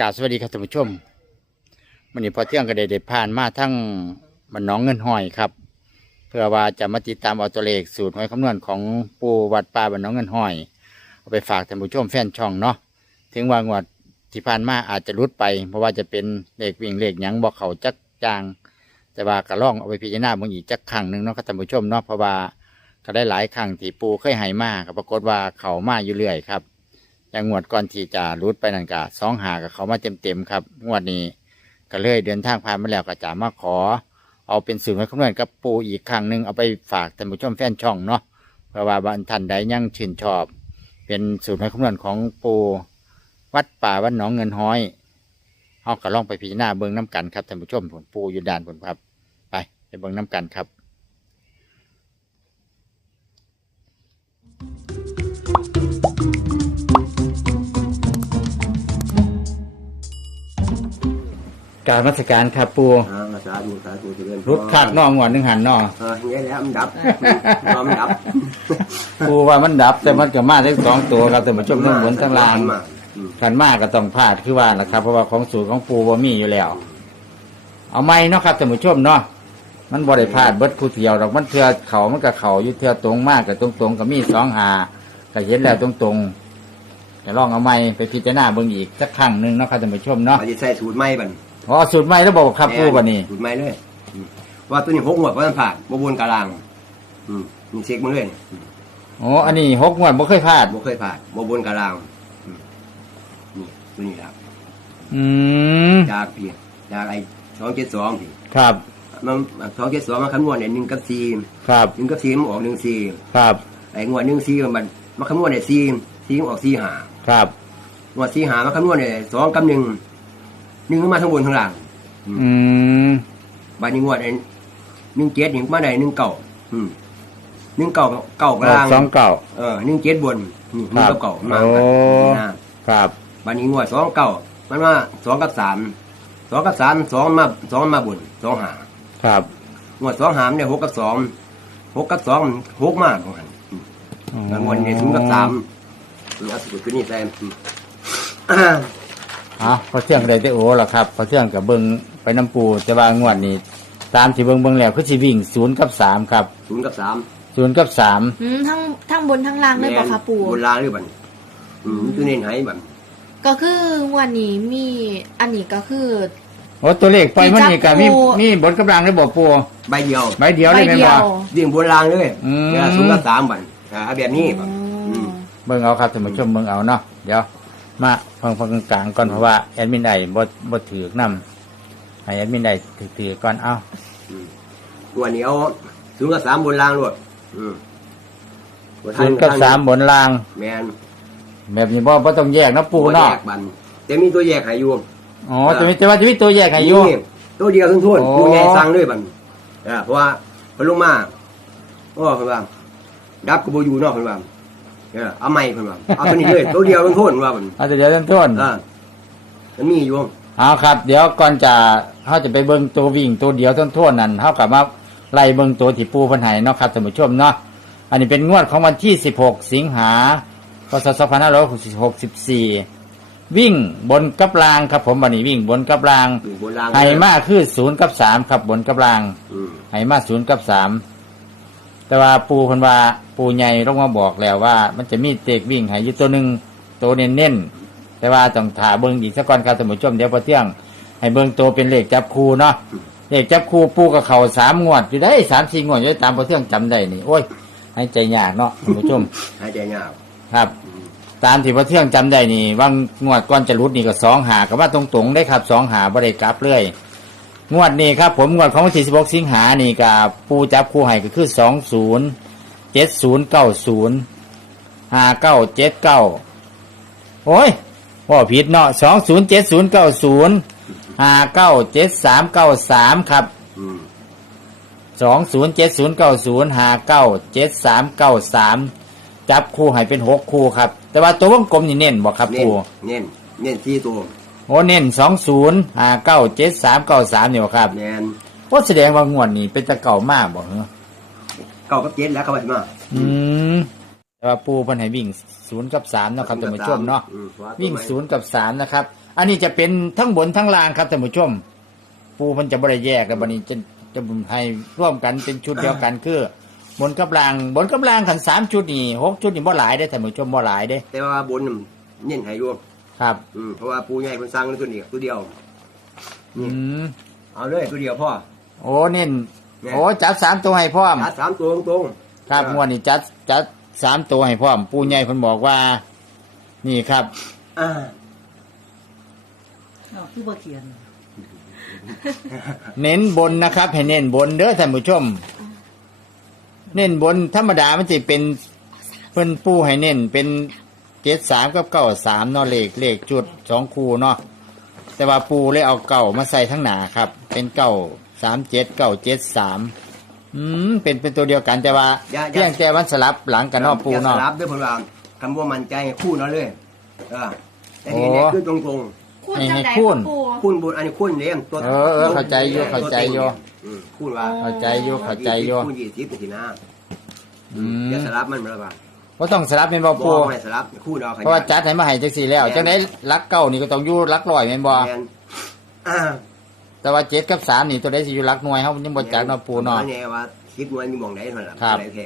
กาสวัสดีครับท่านผู้ชมวันนี้พอเที่ยงก็ได้ได้ผ่านมาทั้งมันน้องเงินห้อยครับ เพื่อว่าจะมาติดตามเอาตัวเลขสูตรหวยคำนวณของปูวัดป่าบ้านหน้องเงินห้อยเอาไปฝากท่านผู้ชมแฟนช่องเนาะถึงว่างวดที่ผ่านมาอาจจะรุดไป เพราะว่าจะเป็นเลขวิ่งเลขหยังบอกเขาจักจาง แต่ว่าก็ล่องเอาไปพิจารณาเบางอีกจักครั้งหนึ่งเนาะครับท่านผู้ชมเนาะเพราะว่าก็ได้หลายครั้งที่ปูเคยให้มาก็ปรากฏว่าเขามาอยู่เรื่อยครับ อย่างงวดก่อนที่จะรุดไปนั่นกะสองหากับเขามาเต็มๆครับ งวดนี้ก็เลยเดินทางผ่านมาแล้วก็จะมาขอ เอาเป็นสูตรให้คำนวณกับปูอีกครั้งหนึ่งเอาไปฝากท่านผู้ชมแฟนช่องเนาะเพราะว่าบางท่านใดยังชื่นชอบ เป็นสูตรให้คำนวณของปูวัดป่าวัดหนองเงินห้อยเอาก็ลองไปพิจารณาเบิ้งน้ำกันครับท่านผู้ชมผลปูอยู่ด้านผลครับ ไปไปเบิ้งน้ำกันครับ การมัสการครับปูอ่าสาธุสาธุเจริญพรุดคาดนอกงวดหนึ่งหันเนอเอออย่างนี้แหล้วมันดับมันดับปูว่ามันดับแต่มันก็มาได้สองตัวครับแต่มาชมทั้งบนทั้งล่างมาอืมขันมากก็ต้องพลาดคือว่านะครับ เพราะว่าของสูตรของปูว่ามีอยู่แล้ว เอาไม่เนาะครับแต่มาชมเนาะมันบ่ได้พลาดเบิดคู่เที่ยวดอกมันเทือเขามันก็เขาอยู่เทือตรงมากกับตรงตรงๆก็มีสองหาก็เห็นแล้วตรงตรงๆแต่ลองเอาไม่ไปพิจารณาเบิ่งอีกสักครั้งหนึ่งเนาะครับแต่มาชมเนาะอาจจะใส่สูตรใหม่บัด อ๋อสูตรใหม่แล้วบอกครับปูวันนี้สูตรใหม่เลยอืมว่าตัวนี้หกหัวดเพราะมันผ่านบ่บนกลาง อืมมีเช็คมาเลยอืมอ๋ออันนี้หกงวดบ่เคยพลาดบ่เคยผ่านบ่บนกลางอืมนี่ตัวนี้ครับอืมจากพี่จากไอ้สองเจ็ดสองพี่ครับมันสองเจ็ดสองมันคำนวณเนี่ยหนึ่งกับสี่ครับหนึ่งกับสี่มันออกหนึ่งสี่ครับไอ้งวดหนึ่งสี่มันมันคำนวณเนี่ยสี่สี่มันออกสี่หาครับงวดสี่หามันคำนวณเนี่ยสองกับหนึ่ง หนึ่งมาทั้งบนทั้งล่างอืมบาดนี้งวดไอ้หนึ่งเจ็ดหนึ่งมาได้หนึ่งเก่าอืมหนึ่งเก่าเก่ากลางสองเก่าเออหนึ่งเจ็ดบนนี่หนึ่งครับเก่าเก่ามาโอ้กันนะครับบาดนี้งวดสองเก่ามันมาสองกับสามสองกับสามสองมาสองมาบนสองหาครับงวดสองหามเนี่ยหกกับสองหกกับสองหกมากของมันอืมแล้วงวดนี้ศูนย์กับสามเอาสุดขึ้นนี่แซม อืมอ่าอะพอเที่ยงได้แต่โอ้ล่ะครับพอเที่ยงกับเบิงไปน้ำปูแต่ว่างวดนี้ตามที่เบิงเบิงแล้วคือสิวิ่งศูนย์กับสามครับศูนย์กับสามศูนย์กับสามอืมทั้งทั้งบนทั้งล่างเลยบอกค่ะปู่บนลางหรือบันอืมตัวเน้นให้บันก็คือวันนี้มีอันนี้ก็คือ โอ้ตัวเลขไปมันนี่ก็มีที่จับปูมีบนกำลังได้บอกปูใบเดียวใบเดียวเลยใบแม่นเดีบ่ยวเรียงบนรางเลยอืมเวลาศูนย์กับสามบันอ่าเอาแบบนี้บันอืม เบิงเอาครับท่านผู้ชมเบิงเอาเนาะเดี๋ยว มาฟังฟังกลางๆก่อนเพราะว่าแอดมินไอบ่บ่ถือกนํให้แอดมินไอถือๆก่อนเอาอืมวันนี้เอาศูนย์กับสามบนรางรวดอืมศูนย์กับสามบนล่าง แมนแบบนี้บ่บ่ต้องแยกเนาะปูตัวแยเนาะกบันแต่มีตัวแยกให้อยู่อ๋อจะมีแต่ว่าจะมีตัวแยกให้อยู่นี่ตัวเดียวทั้งทุ่นโอ้ผู้ใหญ่สั่งด้วยบันอ่าเพราะว่าเพนลงมาโอ้เพิ่นว่าดับกบอยู่เนอกเพิ่นว่า เออเอาใหม่เพิ่นว่าเอาตัวนี้เลยตัวเดียวทั้งทุ่นว่าบันเอาแต่เดี๋ยวต้นต้นอ่ามันมีอยู่เอาครับ เดี๋ยวก่อนจะเขาจะไปเบิ่งตัววิ่งตัวเดียวต้นท่วนนั่นเขากลับมาไล่เบิ่งตัวที่ปูเพันไหเนาะครับท่านผู้ชมเนาะอันนี้เป็นงวดของวันที่ 16 สิงหาพศ2564 วิ่งบนกับรางครับผมวันนี้วิ่งบนกับรางอยู่บนรางไหมาคือศูนย์กับสามครับบนกับรางอืมไหมาศูนย์กับสาม แต่ว่าปูเพันว่าปูใหญ่ลงมาบอกแล้วว่า มันจะมีเตกวิ่งให้อยู่ตัวหนึ่งตัวเน้นๆแต่ว่าต้องถาเบิ่งอีกสักก่อนครับท่านผู้ชมเดี๋ยวพอเที่ยง ให้เบิ่งตัวเป็นเลขจับคูเนาะเลขจับคูปูกับเขาสามงวดอยู่ได้สามสี่งวดอยู่ได้ตามพอเที่ยงจำได้นี่โอ้ยให้ใจยากเนาะท่านผู้ชม หายใจยากครับ ตามที่พอเที่ยงจำได้นี่ว่างวดก่อนจะรุดนี่ก็สองหากับว่าตรงๆได้ครับสองหาบ่ได้กลับเลย งวดนี้ครับผมงวดของวันที่สิบหกสิงหานี่กับปูจับคู่ให้ก็คือสองศูนย์เจ็ดศูนย์เก้าศูนย์ห้าเก้าเจ็ดเก้าโอ้ยว่าผิดเนาะสองศูนย์เจ็ดศูนย์เก้าศูนย์ห้าเก้าเจ็ดสามเก้าสามครับอืมสองศูนย์เจ็ดศูนย์เก้าศูนย์ห้าเก้าเจ็ดสามเก้าสามจับคู่ให้เป็นหกคู่ครับ แต่ว่าตัววงกลมนี่เน้นบอกครับเน้นคู่เน้นเน้นที่ตัว โอ้เน้นสองศูนย์ห้าเก้าเจ็ดสามเก้าสามเนี่ยครับแมนโอ้แสดงว่างวดนี้เป็นตะเก่ามากบอกเหรอเก้ากับเจ็ดแล้วเข้าไปมาอืมแต่แต่ว่าปูเพิ่นให้วิ่งศูนย์กับสามเนาะครับท่านผู้ชมเนาะอืมเพราะาวิ่งศูนย์กับสามนะครับ อันนี้จะเป็นทั้งบนทั้งล่างครับท่านผู้ชม ปูมันจะบริแยกกันบันนี้จะจะให้ร่วมกันเป็นชุดเดียวกันคือบนกับล่างบนกับล่างขันสามชุดนี่หกชุดนี่บ่หลายได้อท่านผู้ชมบ่หลายได้อแต่ว่าบนน่ะเน้นให้อยู่ ครับอืมเพราะว่าปูใหญ่เพิ่นสร้างตัวนี้ตัวเดียว อืนี่มเอาเลยตัวเดียวพ่อ โอ้เน้นโอ้จัดสามตัวให้พร้อม จัดสามตัวตรงๆครับงวดนี้จัดจัดสามตัวให้พร้อม ปูใหญ่เพิ่นบอกว่า นี่ครับ อ่าอ้าวคือบ่เขียน เน้นบนนะครับ ให้เน้นบนเด้อท่านผู้ชม เน้นบนธรรมดามันจะเป็นเพิ่นปูให้เน้นเป็น เจ็ดสามกับเก้าสามเนาะเลขเลขจุดสองคูเนาะแต่ว่าปูเลยเอาเก้ามาใส่ทั้งหนาครับ เป็นเก้าสามเจ็ดเก้าเจ็ดสามอืมเป็นเป็นตัวเดียวกันแต่ว่าอย่าอย่า เพียงแต่วันสลับหลังกันเนาะปูอย่เนาะสลับด้วยเพิ่นว่าคำว่ามั่นใจให้คู่เนาะเลยเออแต่ทีโอ้นี้คือตรงคูณให้จังให้ไดคูณ ปูๆคู่บนอันนี้คู่เลี้ยงตัวเออเออเข้าใจอยู่เข้าใจอยู่ อืมคู่ว่าเข้าใจอยู่เข้าใจอยู่คู่ยี่สิบสินะอืม อย่าสลับมันมาละบาด ว่าต้องสลับเป็นบ่บ่ปูไม่สลับคู่เราขเพราะว่าจัดให้มาให้จังสี่แล้วจังได๋รักเก้านี่ก็ต้องอยู่รักร้อยแม่นบ่แม่นอ่าแต่ว่าเจ็ดกับสามนี่ตัวใดสิอยู่รักหน่วยเฮายังบ่จักเนาะปูเนาะอัแน่ว่าคิดว่ามีหม่องไหนเท่านั้นล่ะครับไหนแท้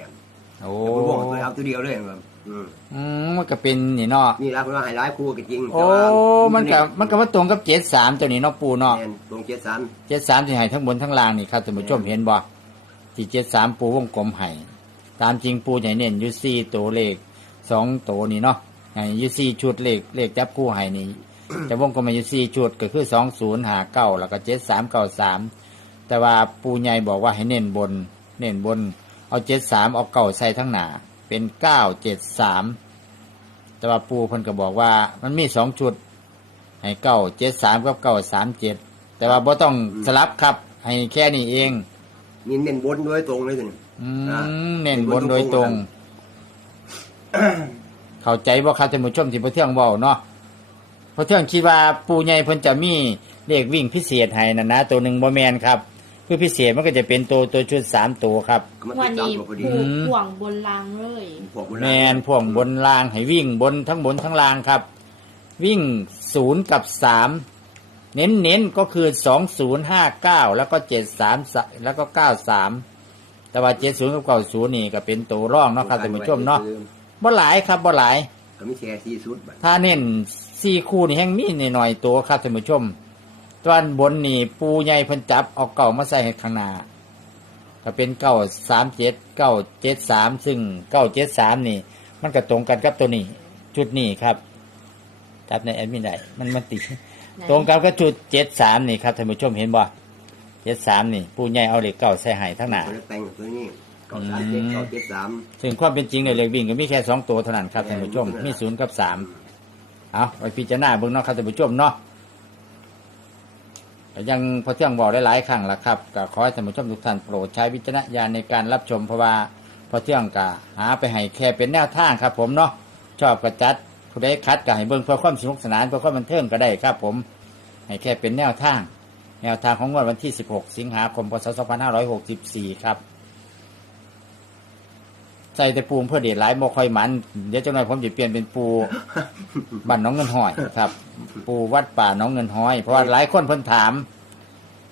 โอ้แต่บ่บอกตัวเอาตัวเดียวเลยครับอืมอืมมันก็เป็นนี่เนาะนี่รักว่าให้หลายคู่ก็จริงโอ้มันก็มันก็มาตรงกับเจ็ดสามตัวนี้เนาะปูเนาะ แม่นตรงเจ็ดสาม เจ็ดสามที่ให้ทั้งบนทั้งล่างนี่ครับท่านผู้ชมเห็นบ่ที่เจ็ดสามปูวงกลมให้ ตามจริงปูใหญ่เน้นอยู่สี่ตัวเลขสองตัวนี่เนาะให้อยู่สี่ชุดเลขเลขจับคู่ให้นี่จะวงกลมอยู่สี่ชุดก็คือสองศูนย์หาเก้าแล้วก็เจ็ดสามเก้าสามแต่ว่าปูใหญ่บอกว่าให้เน้นบน เน้นบน เอาเจ็ดสามเอาเก้าใส่ทั้งหนาเป็นเก้าเจ็ดสามแต่ว่าปูเพิ่นก็บอกว่ามันมีสองชุด ให้เก้าเจ็ดสามกับเก้าสามเจ็ดแต่ว่าบ่ต้องสลับครับ ให้แค่นี้เอง นี่เน้นบนโดยตรงเลยสิอือ่ามเน้นบนโดยตรง เข้าใจบ่ครับท่านผู้ชมที่พระเที่ยงเว้าเนาะพระเที่ยงคิดว่าปูใหญ่เพิ่นจะมีเลขวิ่งพิเศษให้นั่นนะตัวหนึ่งบ่แมนครับคือพิเศษมันก็จะเป็นตัวตัวชุดสามตัวครับก็มาวัตินดตามนี้ตัวพอดีปูอืมห่วงบนรางเลยพวกโบแมราณนพ่วงบนล่างให้วิ่งบนทั้งบนทั้งล่างครับ วิ่งศูนย์กับสาม เน้นเน้นๆก็คือสองศูนย์ห้าเก้าแล้วก็เจ็ดสามแล้วก็เก้าสามแต่ว่าเจ็ดศูนย์กับเก้าศูนย์นี่ก็เป็นตัวร่องเนาะครับท่านผู้ชมเนาะบ่หลายครับบ่หลายก็มีแค่สี่สุดบัดถ้าเน้นสี่คู่นี่แห้งมีนหน่อยๆตัวครับท่านผู้ชมตอนบนนี่ปูใหญ่เพิ่นจับเอาเก่ามาใส่ให้ข้างหน้าก็เป็นเก้าสามเจ็ดเก้าเจ็ดสามซึ่งเก้าเจ็ดสามนี่ มันก็ตรงกันกับตัวนี้ ชุดนี้ครับจับในแอดมินได้มันมันติด ตรงกันกับชุดเจ็ดสามนี่ครับท่านผู้ชมเห็นบ่เจ็ดสามนี่ปูใหญ่เอาเหล็กเก่าใส่ให้ทั้งหน้าคนละแต่งตัวนี้เก้าสามเจ็ดเก้าเจ็ดสาม ซึ่งความเป็นจริงในเหล็กวิ่งก็มีแค่สองตัวเท่านั้นครับท่านผู้ชมมีศูนย์กับสามเอาไปพิจารณาเบื้องเนอกครับท่านผู้ชมเนาะแต่ยังพอเที่ยงบอกได้หลายครั้งแล้วครับก็ขอให้ท่านผู้ชมทุกท่านโปรดใช้วิจารณญาณในการรับชมเพราะว่าพอเที่ยงก็หาไปให้แค่เป็นแนวทางครับ ผมเนาะชอบกระจัดผู้ใดคัดก็ให้เบิ่งเพื่อความสนุกสนานเพื่อความบันเทิงก็ได้ครับ ผม ให้แค่เป็นแนวทาง แนวทางของงวดวันที่ 16 สิงหาคมพศ2564 ครับใส่แต่ปูเพื่อเดชหลายโมคอยหมันเดี๋ยวจังหน่อยผมจะเปลี่ยนเป็นปูบ้านหน้องเงินห้อยครับ ปูวัดป่าหน้องเงินห้อย เพราะว่าหลายคนเพิ่นถาม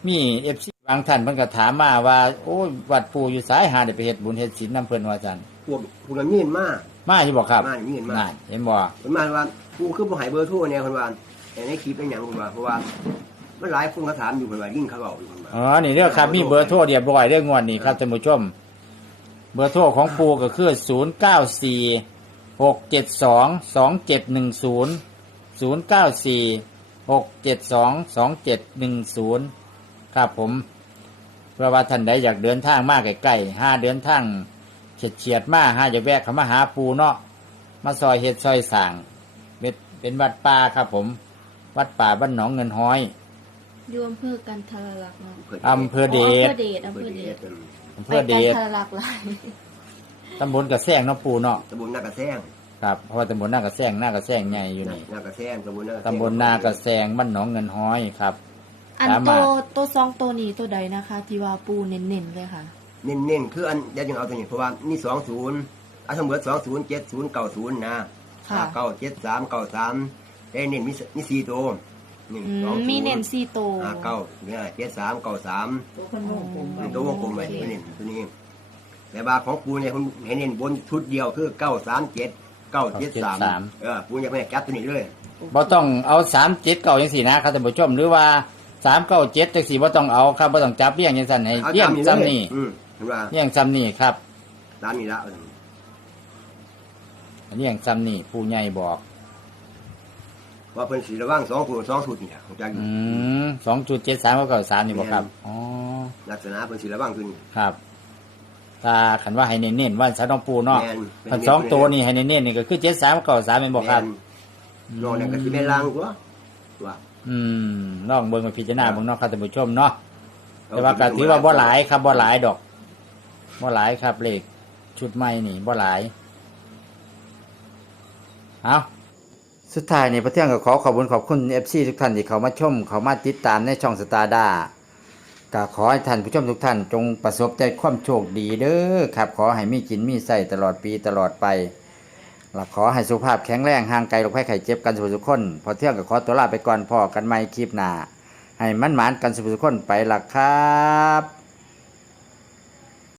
มีเอฟซีบางท่านเพิ่นก็ถามมาว่าโอ้ยวัดปูอยู่สายหาได้ไปเฮ็ดบุญเฮ็ดศีลนํเพิ่นว่าจันพวกพวกนั้นมีเงินมากมาสิบ่ครับมามีเงินมานั่นเห็นบ่คนมาว่ากูคือบ่ใหายเบอร์โทรเนี่ยคนว่า แต่ในคลิปเป็นหยังคนว่าเพราะว่าเมันหลายคนเขาถามอยู่คนว่ายิ่งเขาบอกอยู่คนว่าอ๋อนี่เด้อครับมีเบอร์โทรเรียบร้อยเรื่องงวดนี้ครับท่านผู้ชม เบอร์โทรของปูก็คือ 094 672 2710 094 672 2710 ครับผมเพราะว่าท่านใดอยากเดินทางมากใกล้ๆห้าเดินทางเฉียดเฉียดๆมากห้าจะแวะเข้ามาหาปูเนาะมาซอยเฮ็ดซอยสั่งเป็นเป็นวัดป่าครับผม วัดป่าบ้านหนองเงินห้อยอยู่อำเภอกันทรลักษณ์เนาะอำเภอเดชอำเภอเดชอำเพื่เภออเดเดชชอำเภอเดชไปกันทรลักษณ์หลายตำบลกระแซงเนาะปูเนาะตำบลนากระแซงครับเพราะว่าตำบลนากระแซงนากระแซงใหญ่อยู่นี่นากระแซงตำบลนากระแซงตำบลนากระแซงบ้านหนองเงินห้อยครับ อันสามารตัถวตัวซองตัวนี้ตัวใดนะคะ ที่ว่าปูเน้นๆเลยค่ะ เน้นๆคืออันเดี๋ยวยังเอาตัวนี้เพราะว่านี่สองศูนย์เอาทั้งหมดสองศูนย์เจ็ดศูนย์เก้าศูนย์นะค่ะเก้าเจ็ดสามเก้าสาม ได้เน้นมีมีสี่ตัวนี่อืสองมศูมีนย์เน้นซีโตวอ่าเก้าเนี่ยเจ็ดสามเก้าสามตัวคนโง่ผมตัววงกลมไว้ไม่เน้นตัวนี้ แต่บาของปูเนี่ยคุณเห็นเน้นบนชุดเดียวคือเก้าสามเจ็ดเก้าเจ็ดสามเออปูอยากไม่จับตัวนี้เลยบ่ต้องเอาสามเจ็ดเก้าจังสี่นะครับท่านผู้ชมหรือว่าสามเก้าเจ็ดจังสี่บ่ต้องเอาครับบ่ต้องจับเลี้ยงจังสั่นให้เอาเลี้ยงตามนี้ซ้ำเลยนี่อืมเห็นว่าเลี้ยงซ้ำนี่ครับตามนี้ละ เลี้ยงซ้ำนี่ผู้ใหญ่บอก ว่าเพิ่นสีระว่างสองตัวสองชุดเนี่ยของจักอยู่อืมสองจุดเจ็ดสามเก้าสามนี่บอกครับอ๋อลักษณะเพิ่นสีระว่างตัวนี้ครับถ้าขันว่าให้เน้นๆว่าสาต้องปูเนาะแม่น ขันสองตัวนี่ให้เน้นๆนี่ก็คือเจ็ดสามเก้าสามเป็นบอกครับแม่นนอกนั้นก็สิแม่นลางตัวว่า อืมลองเบิ่งมาพิจารณาเบิ่งเนาะครับท่านผู้ชมเนาะแต่ว่าก็ถือว่าบ่หลายครับบ่หลายดอกบ่หลายครับเลขชุดใหม่นี่บ่หลายเอา สุดท้ายนี่พระเที่ยงก็ขอขอบคุณขอบคุณ FC ทุกท่านที่เขามาชม เขามาติดตามในช่องสตาร์ดาก็ขอให้ท่านผู้ชมทุกท่านจงประสบใจความโชคดีเด้อครับ ขอให้มีกินมีใส่ตลอดปีตลอดไปและขอให้สุขภาพแข็งแรงห่างไกลโรคภัยไข้เจ็บกันสุขทุกคน พอเที่ยงก็ขอตัวลาไปก่อนพอกันใหม่คลิปหน้าให้มันหมานกันสุขทุกคนไปละครับ